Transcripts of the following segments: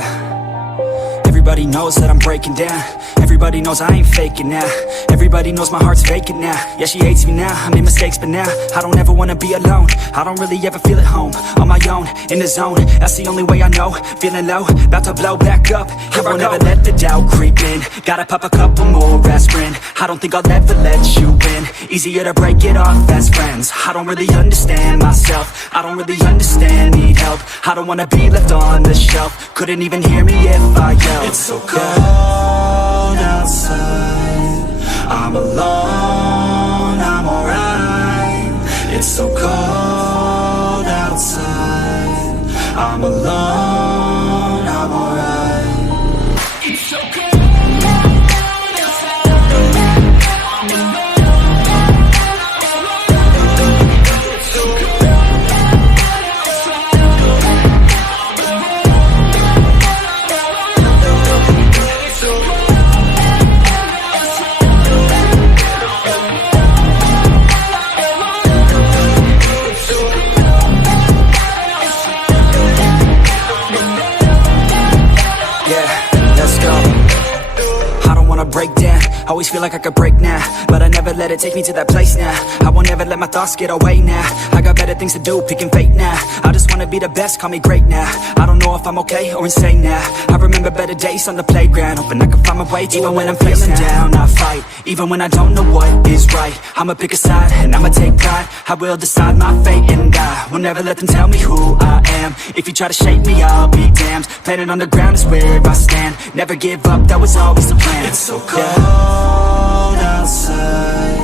yeah. Everybody knows that I'm breaking down. Everybody knows I ain't faking now. Everybody knows my heart's vacant now. Yeah, she hates me now, I made mistakes but now I don't ever wanna be alone. I don't really ever feel at home. On my own, in the zone, that's the only way I know. Feeling low, about to blow back up. Here I won't ever let the doubt creep in. Gotta pop a couple more aspirin. I don't think I'll ever let you in. Easier to break it off as friends. I don't really understand myself. I don't really understand, need help. I don't wanna be left on the shelf. Couldn't even hear me if I yelled. It's so cold outside, I'm alone, I'm alright. It's so cold outside, I'm alone, I'm alright. It's so cold. Break down, always feel like I could break now, but I never let it take me to that place now. I won't ever let my thoughts get away now. I got better things to do, picking fate now. I just wanna be the best, call me great now. I don't know if I'm okay or insane now. I remember better days on the playground, hoping I can find my way. Even when I'm feeling down, I fight. Even when I don't know what is right, I'ma pick a side and I'ma take pride. I will decide my fate and I will never let them tell me who I am. If you try to shape me, I'll be damned. Planet on the ground is where I stand. Never give up, that was always the plan. It's so cold outside,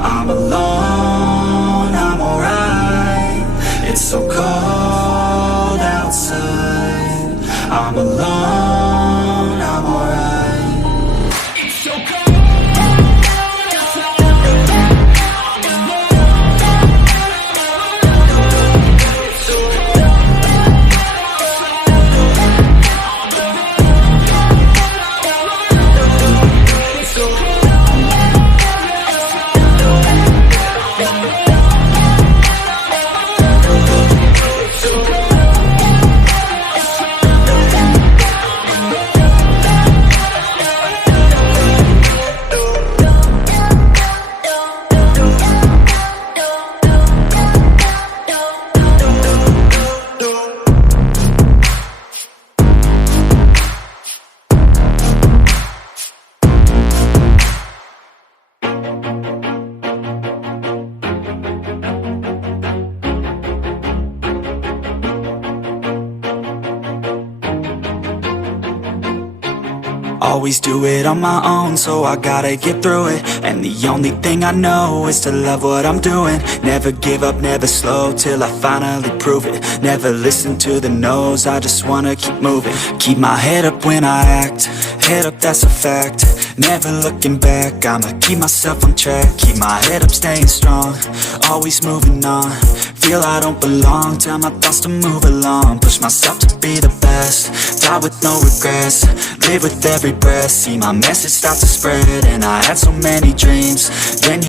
I'm alone, I'm alright. It's so cold outside, I'm alone, I'm alright. It's so cold. Always do it on my own, so I gotta get through it. And the only thing I know is to love what I'm doing. Never give up, never slow, till I finally prove it. Never listen to the no's, I just wanna keep moving. Keep my head up when I act, head up, that's a fact. Never looking back, I'ma keep myself on track. Keep my head up, staying strong, always moving on. Feel I don't belong, tell my thoughts to move along. Push myself to be the best, die with no regrets. Live with every breath, see my message start to spread. And I had so many dreams, then